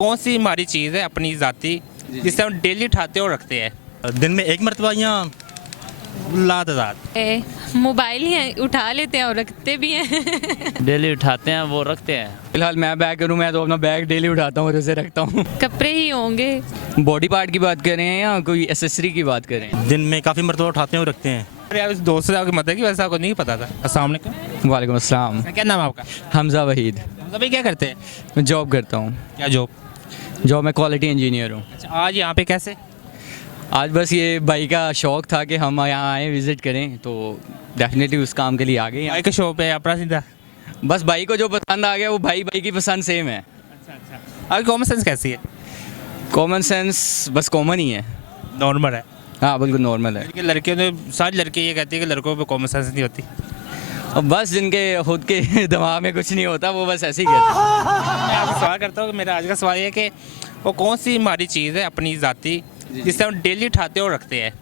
कौन सी हमारी चीज़ है अपनी ज़ाती जिसे हम डेली उठाते और रखते हैं? दिन में एक मरतबा या लातादाद? मोबाइल ही है, उठा लेते हैं और रखते भी हैं। डेली उठाते हैं वो रखते हैं। फिलहाल मैं बैग करूँ, मैं तो अपना बैग डेली उठाता हूँ और उसे रखता हूँ। कपड़े ही होंगे। बॉडी पार्ट की बात करें या कोई एसेसरी की बात करें? दिन में काफ़ी मरतबा उठाते हैं और रखते हैं। अरे यार, इस दोस्त से आपकी मदद की वैसे आपको नहीं पता था। अस्सलाम वालेकुम। वालेकुम अस्सलाम। क्या नाम है आपका? हमजा वहीद। मतलब भाई क्या करते हैं? मैं जॉब करता हूँ। क्या जॉब? जॉब में क्वालिटी इंजीनियर हूँ। अच्छा, आज यहाँ पे कैसे? आज बस ये भाई का शौक़ था कि हम यहाँ आए विज़िट करें, तो डेफिनेटली उस काम के लिए आ गए। भाई के शॉप है अपना सीधा? बस भाई को जो पसंद आ गया वो भाई की पसंद सेम है। अच्छा अच्छा। आपकी कॉमन सेंस कैसी है? कॉमन सेंस बस कॉमन ही है। नॉर्मल है? हाँ बिल्कुल नॉर्मल है। क्योंकि लड़कियों ने सारी लड़के ये कहती है कि लड़कों पे कॉमन सेंस नहीं होती। और बस जिनके खुद के दिमाग में कुछ नहीं होता वो बस ऐसे ही कहते हैं। मैं आपसे सवाल करता हूँ कि मेरा आज का सवाल ये है कि वो कौन सी हमारी चीज़ है अपनी ज़ाती जिसे हम डेली उठाते और रखते हैं?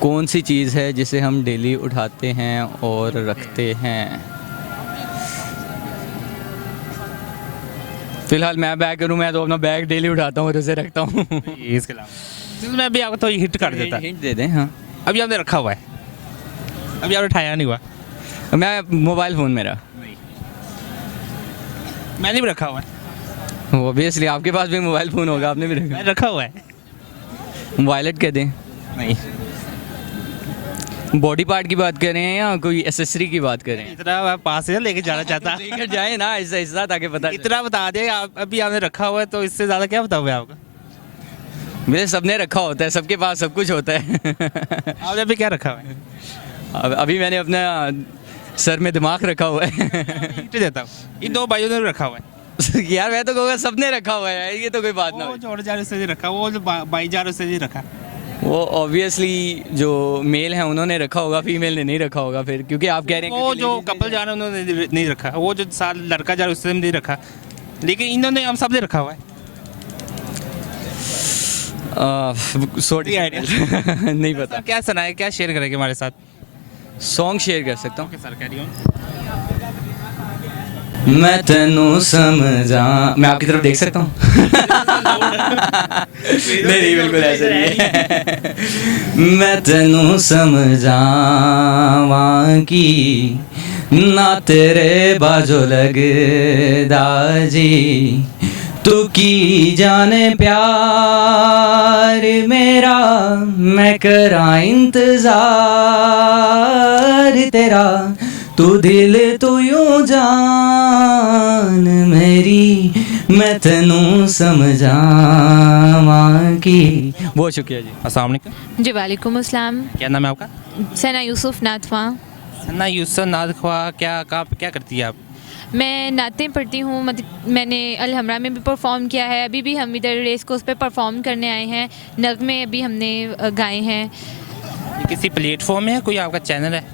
कौन सी चीज़ है जिसे हम डेली उठाते हैं और रखते हैं? फिलहाल मैं बैग करूँ, मैं तो अपना बैग डेली उठाता हूँ और उसे रखता हूँ। इसके अलावा चलो मैं अभी आपको तो हिट कर देता। हिंट दे दें। हाँ, अभी आपने रखा हुआ है, अभी आपने उठाया नहीं हुआ। मैं मोबाइल फ़ोन मेरा। मैंने भी रखा हुआ है। ऑब्वियसली आपके पास भी मोबाइल फ़ोन होगा, आपने भी रखा। मैंने रखा हुआ है। वॉलेट कह दें। नहीं, बॉडी पार्ट की बात करें या कोई एसेसरी की बात करें? इतना मैं पास से लेके जाना चाहता। लेकर जाए ना ऐसा ऐसा ताकि पता चले। इतना बता दे आप, अभी आपने रखा हुआ है तो इससे ज़्यादा क्या बताऊँ मैं आपको? मेरे सबने रखा होता है, सबके पास सब कुछ होता है। आपने अभी क्या रखा हुआ है? अभी मैंने अपना सर में दिमाग रखा हुआ है। हिट देता हूँ, इन दो भाइयों ने भी रखा हुआ है। यार मैं तो कहूँगा सबने रखा हुआ है, ये तो कोई बात ना वो हो। जो जा उससे नहीं रखा, वो जो भाई जा उससे नहीं रखा। वो ऑब्वियसली जो मेल हैं उन्होंने रखा होगा, फीमेल ने नहीं रखा होगा फिर, क्योंकि आप कह रहे हैं वो कि जो ladies ने- कपल जा रहे हैं उन्होंने नहीं रखा, वो जो साल लड़का जा रहा है उससे नहीं रखा, लेकिन इन्होंने हम सब ने रखा हुआ है। सॉरी आइडिया नहीं पता। क्या सुनाए, क्या शेयर करेंगे हमारे साथ? सॉन्ग शेयर कर सकता हूँ। सर कह रही हूँ। मैं तेनू समझा, मैं आपकी तरफ देख सकता हूँ? नहीं बिल्कुल ऐसा नहीं है। मैं तेनू समझावा की ना तेरे बाजो लगदा जी, तू की जाने प्यार मेरा, मैं करा इंतजार तेरा, तू दिल तू यूं जान मेरी, मैं तेनू समझावा की। बहुत शुक्रिया जी। अस्सलाम वालेकुम। जी वालेकुम अस्सलाम। क्या नाम है आपका? सना यूसुफ नातवा। सना यूसुफ नादख्वा। क्या करती है आप? मैं नातें पढ़ती हूँ, मतलब मैंने अलहमरा में भी परफॉर्म किया है, अभी भी हम इधर रेस कोर्स पे परफॉर्म करने आए हैं, नगमे अभी हमने गाए हैं। ये किसी प्लेटफॉर्म में है, कोई आपका चैनल है?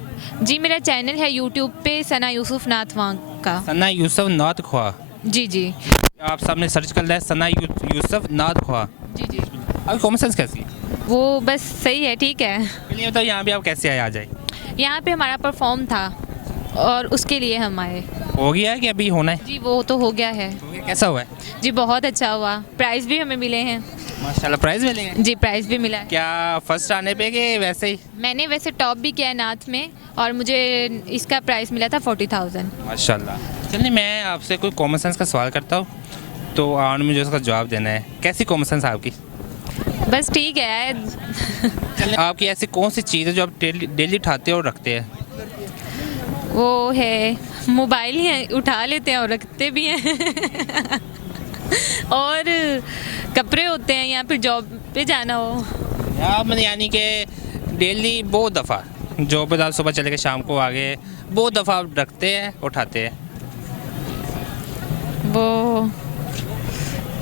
जी मेरा चैनल है यूट्यूब पे सना यूसुफ नातवा का। सना यूसुफ नादख्वा। जी जी आप सामने सर्च कर लें सना यूसुफ नादख्वा। जी जी। अब कॉमन सेंस कैसी है? वो बस सही है, ठीक है। चलिए बताओ, यहाँ भी आप कैसे आए? आ जाए। यहाँ पे हमारा परफॉर्म था और उसके लिए हम आए। हो गया है कि अभी होना है? जी वो तो हो गया है। कैसा हुआ है? जी बहुत अच्छा हुआ, प्राइज़ भी हमें मिले हैं। माशाल्लाह, प्राइज़ मिलेंगे? जी प्राइज़ भी मिला है। क्या फर्स्ट आने पे कि वैसे ही? मैंने वैसे टॉप भी किया है नात में और मुझे इसका प्राइस मिला था 40,000। माशाल्लाह। चलिए मैं आपसे कोई कॉमन सेंस का सवाल करता हूँ, तो आपने मुझे उसका जवाब देना है। कैसी कॉमन सेंस आपकी? बस ठीक है। चलिए, आपकी ऐसी कौन सी चीज़ है जो आप डेली उठाते और रखते हैं? वो है मोबाइल ही है, उठा लेते हैं और रखते भी हैं। और कपड़े होते हैं, यहाँ पे जॉब पे जाना हो। आप यानी कि डेली बहुत दफ़ा जॉब पे सुबह चले के शाम को आगे बहुत दफ़ा आप रखते हैं उठाते हैं? वो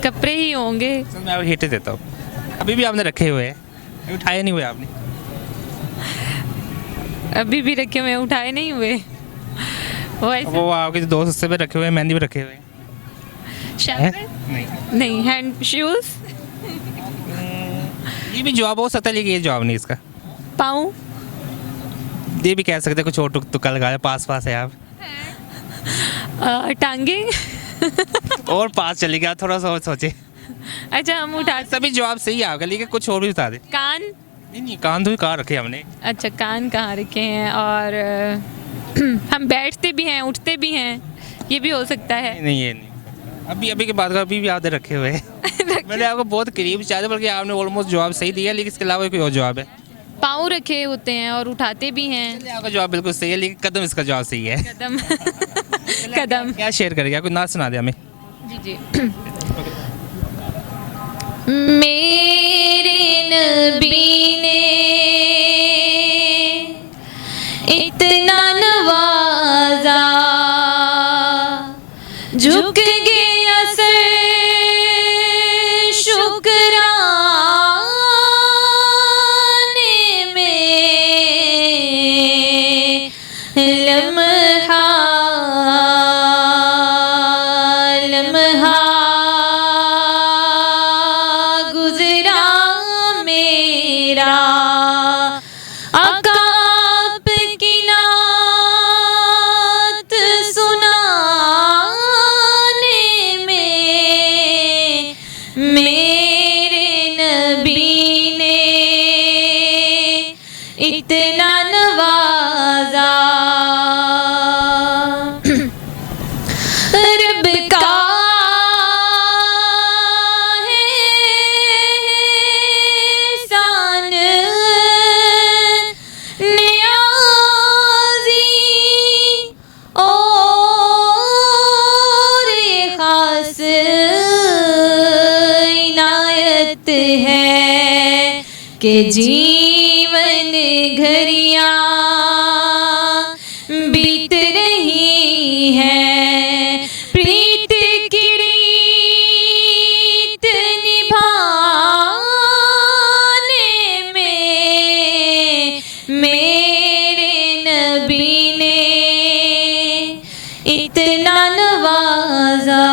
कपड़े ही होंगे। तो मैं अब हिट देता हूँ, अभी भी आपने रखे हुए हैं, उठाए नहीं हुए आपने? अभी भी रखे हुए हैं, उठाए नहीं हुए। वो ऐसे वो आपके दोस्त उससे भी रखे हुए हैं, मेहंदी भी रखे हुए हैं। शायद नहीं, नहीं, हैंड शूज़, ये भी जवाब हो सकता है लेकिन ये जवाब नहीं इसका। पाँव, ये भी कह सकते हैं, कुछ और तुक्का लगा पास पास है आप। टांगे। और पास चले गया, थोड़ा सा और सोचे। अच्छा हम उठा सभी जवाब सही आ गए, लेकिन कुछ और भी बता दे। कान। नहीं नहीं, कान तो कहाँ रखे हमने। अच्छा कान कहाँ रखे हैं, और हम बैठते भी हैं उठते भी हैं, ये भी हो सकता है। नहीं ये नहीं, अभी अभी के बाद का अभी भी याद रखे हुए हैं। मैंने आपको बहुत करीब चाहते, बल्कि आपने ऑलमोस्ट जवाब सही दिया, लेकिन इसके अलावा कोई और जवाब है? पाँव रखे होते हैं और उठाते भी हैं। चलिए, आपका जवाब बिल्कुल सही है, लेकिन कदम इसका जवाब सही है। कदम। कदम। क्या शेयर करेगा, कोई नाच सुना दे हमें। जी जी। मेरे नबी ने इतना नवाजा, झुक गया सर शुक्राने में, लम्हा लम्हा गुजरा मेरा, अकाप की नात सुनाने में, मेरे नबी ने इतना नवाजा। रब का है एहसान नियाज़ी, और खास इनायत है कि जीवन घड़ियाँ बीत रही है, प्रीत की रीत निभाने में, मेरे नबी ने इतना नवाजा।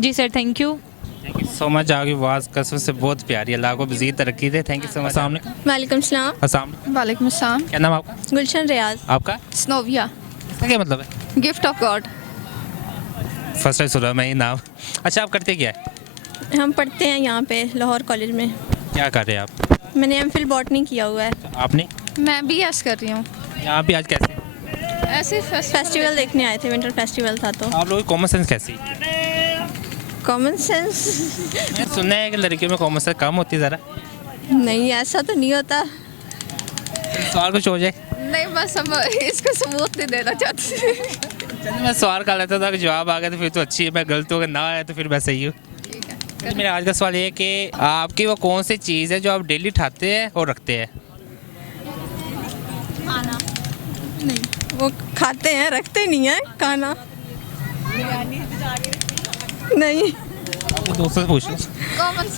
जी sir, thank you. Thank you so much. आपकी आवाज़ कसम से बहुत प्यारी है, अल्लाह को मज़ीद तरक्की दे। Thank you so much. सामने वालेकुम सलाम। वालेकुम सलाम। क्या नाम आपका? गुलशन रियाज। आपका स्नोविया। इसका क्या मतलब है? Gift of God. First time सुना मैं ये नाम। अच्छा, आप करते क्या है? हम पढ़ते हैं यहाँ पे लाहौर कॉलेज में। क्या कर रहे हैं आप? मैंने एमफिल बॉटनी किया हुआ है। आपने? मैं BS कर रही हूँ। यहाँ पे आज कैसे? ऐसे फेस्टिवल देखने आए थे, विंटर फेस्टिवल था तो। आप लोगों की कॉमन सेंस कैसी? कॉमन सेंस मैंने सुना है कि लड़कियों में कॉमन सेंस कम होती है ज़रा। नहीं, ऐसा तो नहीं होता। सवाल कुछ हो जाए। नहीं, बस हम इसको सबूत नहीं देना चाहते। चलिए, मैं सवाल कर लेता था, अगर जवाब आ गया तो फिर तो अच्छी है, मैं गलत हूँ, अगर ना आया तो फिर मैं सही हूँ। तो मेरा आज का सवाल ये है कि आपकी वो कौन सी चीज़ है जो आप डेली उठाते हैं और रखते हैं? खाना नहीं, वो खाते हैं रखते नहीं है खाना। नहीं, तो दोस्तों से पूछ लो। कॉमन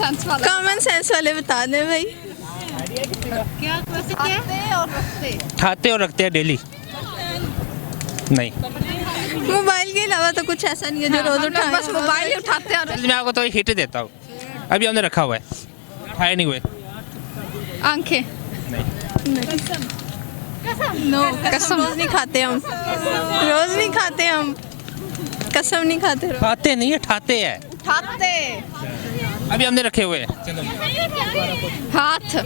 सेंस वाले बता दें भाई। खाते और रखते हैं डेली? नहीं। मोबाइल के अलावा तो कुछ ऐसा नहीं है जो रोज उठाए। बस मोबाइल ही उठाते हैं। चलिए, मैं आपको तो एक हिंट देता हूँ। अभी हमने रखा हुआ है, उठाए नहीं हुए। आंखें। नहीं। नो, कसम रोज नहीं खाते हम। रोज नहीं खाते हम, कसम नहीं खाते। खाते नहीं है, उठाते हैं। उठाते। अभी हमने रखे हुए हैं। चलो। हाथ।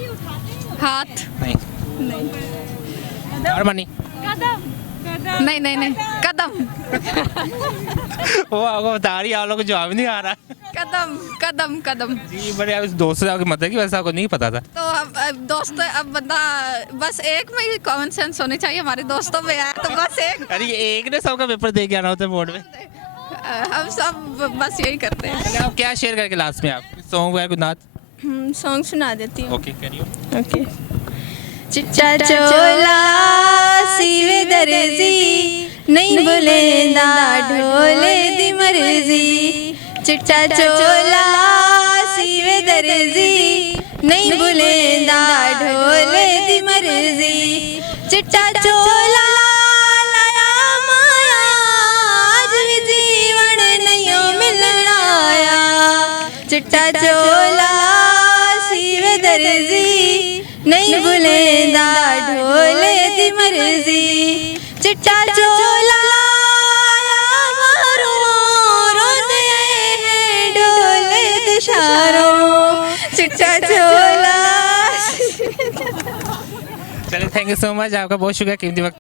हाथ। नहीं। हार मानी। नहीं नहीं नहीं, कदम। वो आपको बता रही है, आप लोगों को जवाब नहीं आ रहा। कदम कदम कदम। जी, बड़े आप दोस्तों से आपकी मदद की, वैसे आपको नहीं पता था। तो अब दोस्त, अब बंदा बस एक में ही कॉमन सेंस होनी चाहिए। हमारे दोस्तों में है तो बस एक। अरे ये एक ने सबका पेपर दे के आना होता है बोर्ड में। हम सब बस यही करते हैं। चलिए, आप क्या शेयर करके लास्ट में आप सॉन्ग वगैरह कुछ नाच? सॉन्ग सुना देती हूँ। ओके, करिए। ओके। चिट्टा चोला सीवे दर्जी, नहीं बुलेंदा ढोले दी मर्जी। चिट्टा चोला सीवे दर्जी, नहीं बुलेंदा ढोले दी मर्जी। चिट्टा चोला लाया माया, आज भी जीवन नहीं मिलना आया। चिट्टा चोला सीवे दर्जी, नहीं बुलेंदा ढोले दी मर्जी। चिट्टा चोला मारो चलिए थैंक यू सो मच, आपका बहुत शुक्रिया कीमती वक्त